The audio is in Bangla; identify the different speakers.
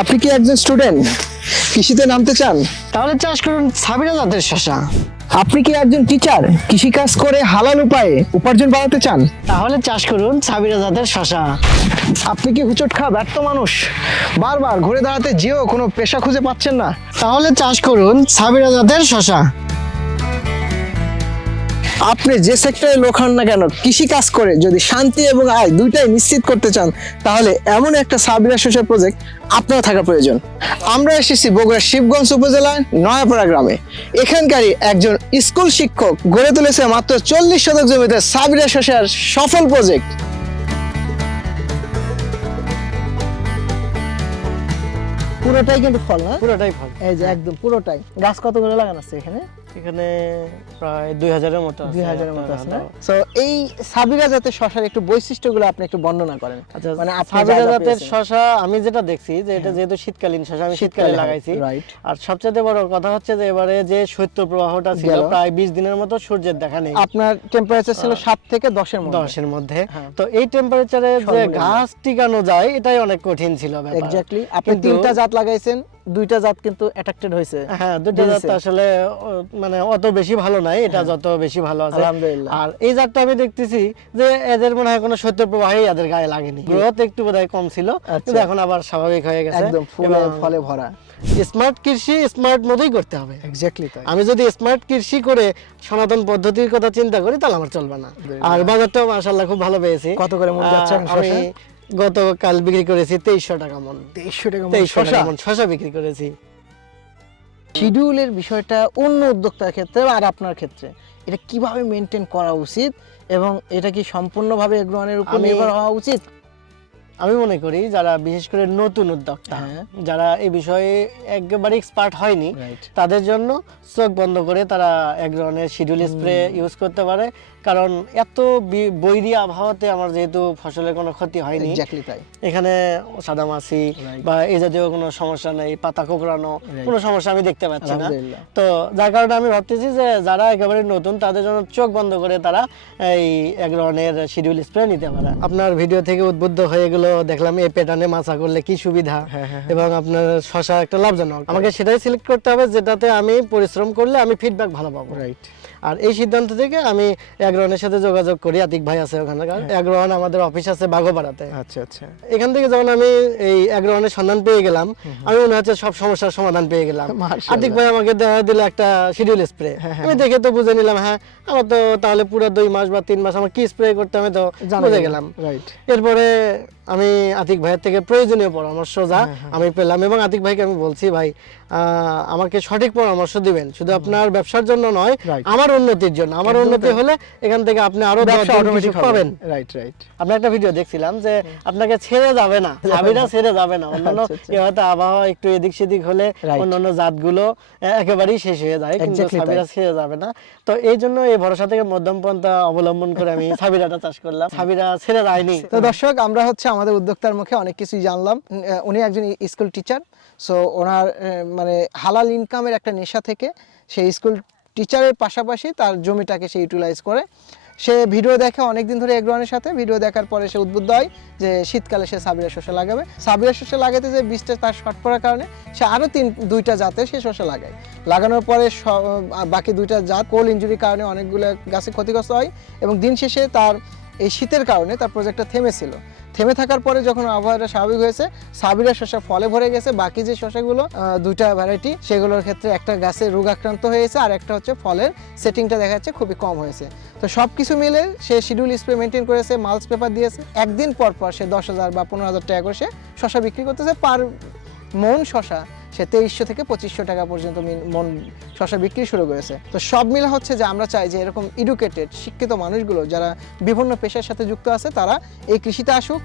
Speaker 1: আপনি কি একজন স্টুডেন্ট কৃষিতে নামতে চান?
Speaker 2: তাহলে চাষ করুন সাবিনা জাতের শশা
Speaker 1: আপনি কি একজন টিচার কৃষিকাজ করে হালাল উপায়ে উপার্জন বাড়াতে চান?
Speaker 2: তাহলে চাষ করুন সাবিরা জাতের শশা
Speaker 1: আপনি কি হুচট খা ব্যর্থ মানুষ? বারবার ঘুরে দাঁড়াতে যেও কোনো পেশা খুঁজে পাচ্ছেন না?
Speaker 2: তাহলে চাষ করুন সাবিরা জাতের শশা
Speaker 1: আপনি যে সেক্টরে লোক হন না কেন কৃষি কাজ করে যদি শান্তি এবং আয় দুইটাই নিশ্চিত করতে চান তাহলে এমন একটা সাবিরা শস্যের প্রজেক্ট আপনার থাকা প্রয়োজন। আমরা এসেছি বগুড়ার শিবগঞ্জ উপজেলার নয়াপাড়া গ্রামে। এখানকারই একজন স্কুল শিক্ষক গড়ে তুলেছে মাত্র চল্লিশ শতক জমিতে সাবিরা শস্যের সফল প্রজেক্ট পুরোটাই কিন্তু ফল না?
Speaker 2: পুরোটাই ফল।
Speaker 1: এই যে একদম পুরোটাই। গাছ কত করে লাগানো আছে এখানে?
Speaker 2: এখানে প্রায় দুই হাজারের মতো
Speaker 1: দুই হাজারের মতো আছে না? এই সাবিরা জাতের শশার একটু বৈশিষ্ট্যগুলো আপনি একটু বর্ণনা করেন।
Speaker 2: আচ্ছা
Speaker 1: মানে যা
Speaker 2: জাতের শশা আমি যেটা দেখছি যে এটা যেহেতু শীতকালীন শশা আমি শীতকালে লাগাইছি। আর সবচেয়ে বড় কথা হচ্ছে যে এবারে যে শৈত্য প্রবাহটা ছিল প্রায় বিশ দিনের মতো সূর্যের দেখা নেই।
Speaker 1: আপনার টেম্পারেচার ছিল সাত থেকে দশের মধ্যে।
Speaker 2: দশের মধ্যে।
Speaker 1: হ্যাঁ।
Speaker 2: তো এই টেম্পারেচারে যে ঘাস টিকানো যায় এটাই অনেক কঠিন ছিল ব্যাপার।
Speaker 1: এক্স্যাক্টলি আপনি তিনটা জাত লাগাইছেন দুইটা জাত কিন্তু অ্যাট্রাক্টেড হয়েছে।
Speaker 2: হ্যাঁ দুটো জাত আসলে মানে অত বেশি ভালো নাই এটা যত বেশি ভালো আছে।
Speaker 1: আলহামদুলিল্লাহ।
Speaker 2: আর এই জাতটা আমি দেখতেছি যে এদের মনে হয় কোনো সত্য প্রবাহই এদের গায়ে লাগেনি। গ্রোথ একটু বোধহয় কম ছিল কিন্তু এখন আবার স্বাভাবিক হয়ে গেছে
Speaker 1: একদম ফুলে ফলে ভরা।
Speaker 2: স্মার্ট কৃষি স্মার্ট মতোই করতে হবে।
Speaker 1: এক্স্যাক্টলি তাই।
Speaker 2: আমি যদি স্মার্ট কৃষি করে সনাতন পদ্ধতির কথা চিন্তা করি তাহলে আমার চলবে না। আর বাজারটাও মাশাল্লাহ খুব ভালো পেয়েছি।
Speaker 1: কত করে মন যাচ্ছে
Speaker 2: আমি? গতকাল বিক্রি করেছি তেইশশো টাকা মন।
Speaker 1: তেইশশো টাকা
Speaker 2: তেইশশো
Speaker 1: শশা?
Speaker 2: টাকা মন শশা বিক্রি করেছি।
Speaker 1: শিডিউলের বিষয়টা অন্য উদ্যোক্তার ক্ষেত্রে আর আপনার ক্ষেত্রে এটা কীভাবে মেনটেন করা উচিত এবং এটা কি সম্পূর্ণভাবে এগ্রহণের উপর নির্ভর হওয়া উচিত?
Speaker 2: আমি মনে করি যারা বিশেষ করে নতুন উদ্যোক্তা
Speaker 1: হ্যাঁ।
Speaker 2: যারা এই বিষয়ে একেবারে এক্সপার্ট হয়নি তাদের জন্য চোখ বন্ধ করে তারা এক ধরনের শিডিউল স্প্রে ইউজ করতে পারে। কারণ এত বৈরী আবহাওয়াতে আমার যেহেতু ফসলের কোনো ক্ষতি হয়নি। এখানে সাদামাছি
Speaker 1: Right.
Speaker 2: বা এই জাতীয় কোনো সমস্যা নেই পাতা কোকড়ানো কোনো সমস্যা আমি দেখতে পাচ্ছি না। তো যার কারণে আমি ভাবতেছি যে যারা একেবারে নতুন তাদের জন্য চোখ বন্ধ করে তারা এই এক ধরনের শিডিউল স্প্রে নিতে পারে। আপনার ভিডিও থেকে উদ্বুদ্ধ হয়ে গেল দেখলাম এই প্যাটার্নে মাছা করলে কি সুবিধা
Speaker 1: হ্যাঁ,
Speaker 2: এবং আপনার শশা একটা লাভজনক। আমাকে সেটাই সিলেক্ট করতে হবে যেটাতে আমি পরিশ্রম করলে আমি ফিডব্যাক ভালো পাবো।
Speaker 1: রাইট
Speaker 2: আর এই সিদ্ধান্ত থেকে আমি এগ্রহণের সাথে যোগাযোগ করি আতিক ভাই আছে ওখানকার এগ্রহণ আমাদের অফিস আছে বাগোপাড়াতে
Speaker 1: আচ্ছা আচ্ছা।
Speaker 2: এখান থেকে যখন আমি এই এগ্রহণের সন্ধান পেয়ে গেলাম আমি মনে হচ্ছে সব সমস্যার সমাধান পেয়ে গেলাম। আতিক ভাই আমাকে দিল একটা শিডিউল স্প্রে আমি দেখে তো বুঝে নিলাম হ্যাঁ আমার তো তাহলে পুরো দুই মাস বা তিন মাস আমার কি স্প্রে করতে আমি তো বুঝে গেলাম।
Speaker 1: রাইট
Speaker 2: এরপরে আমি আতিক ভাইয়ের থেকে প্রয়োজনীয় পরামর্শ যা
Speaker 1: হ্যাঁ,
Speaker 2: আমি পেলাম এবং আতিক ভাইকে আমি বলছি ভাই আহ, আমাকে সঠিক পরামর্শ দিবেন। শুধু আপনার ব্যবসার জন্য নয় আমার উন্নতির জন্য। আমার উন্নতি হলে এখান থেকে আপনি আরও
Speaker 1: অটোমেটিক
Speaker 2: পাবেন।
Speaker 1: রাইট রাইট
Speaker 2: আপনি একটা ভিডিও দেখছিলাম যে আপনাকে ছেড়ে যাবে না চাবিটা ছেড়ে যাবে না। অন্যান্য
Speaker 1: আচ্ছা, আচ্ছা।
Speaker 2: হয়তো আবহাওয়া একটু এদিক সেদিক হলে অন্যান্য জাতগুলো একেবারেই শেষ হয়ে যায় কিন্তু সাবিরা ছেড়ে যাবে না। তো এই জন্য এই ভরসা থেকে মধ্যম পন্থা অবলম্বন করে আমি সাবিরাটা চাষ করলাম। সাবিরা ছেড়ে যায়নি।
Speaker 1: তো দর্শক আমরা হচ্ছে আমাদের উদ্যোক্তার মুখে অনেক কিছুই জানলাম। উনি একজন স্কুল টিচার সো ওনার মানে হালাল ইনকামের একটা নেশা থেকে সেই স্কুল টিচারের পাশাপাশি তার জমিটাকে সে ইউটিলাইজ করে। সে ভিডিও দেখে অনেকদিন ধরে এগ্রহণের সাথে। ভিডিও দেখার পরে সে উদ্বুদ্ধ হয় যে শীতকালে সে সাবিরা শস্য লাগাবে। সাবিরা শস্য লাগাতে যে বীজটা তার শর্ট পড়ার কারণে সে আরও তিন, দুইটা জাতে সে শস্য লাগায়। লাগানোর পরে বাকি দুইটা জাত কোল ইঞ্জুরির কারণে অনেকগুলো গাছে ক্ষতিগ্রস্ত হয় এবং দিন শেষে তার এই শীতের কারণে তার প্রজেক্টটা থেমেছিল। থেমে থাকার পরে যখন আবহাওয়াটা স্বাভাবিক হয়েছে, সাবিরা শশা ফলে ভরে গেছে। বাকি যে শশাগুলো দুইটা ভ্যারাইটি সেগুলোর ক্ষেত্রে একটা গাছে রোগ আক্রান্ত হয়েছে আর একটা হচ্ছে ফলের সেটিংটা দেখা যাচ্ছে খুবই কম হয়েছে। তো সব কিছু মিলে সে শিডিউল স্প্রে মেনটেন করেছে মালস পেপার দিয়েছে। একদিন পর পর সে দশ হাজার বা পনেরো হাজার টাকা করে সে শশা বিক্রি করতেছে পার মন শশা সে তেইশশো থেকে পঁচিশশো টাকা পর্যন্ত মন শশা বিক্রি শুরু করেছে। তো সব মিলে হচ্ছে যে আমরা চাই যে এরকম এডুকেটেড শিক্ষিত মানুষগুলো যারা বিভিন্ন পেশার সাথে যুক্ত আছে, তারা এই কৃষিতে আসুক।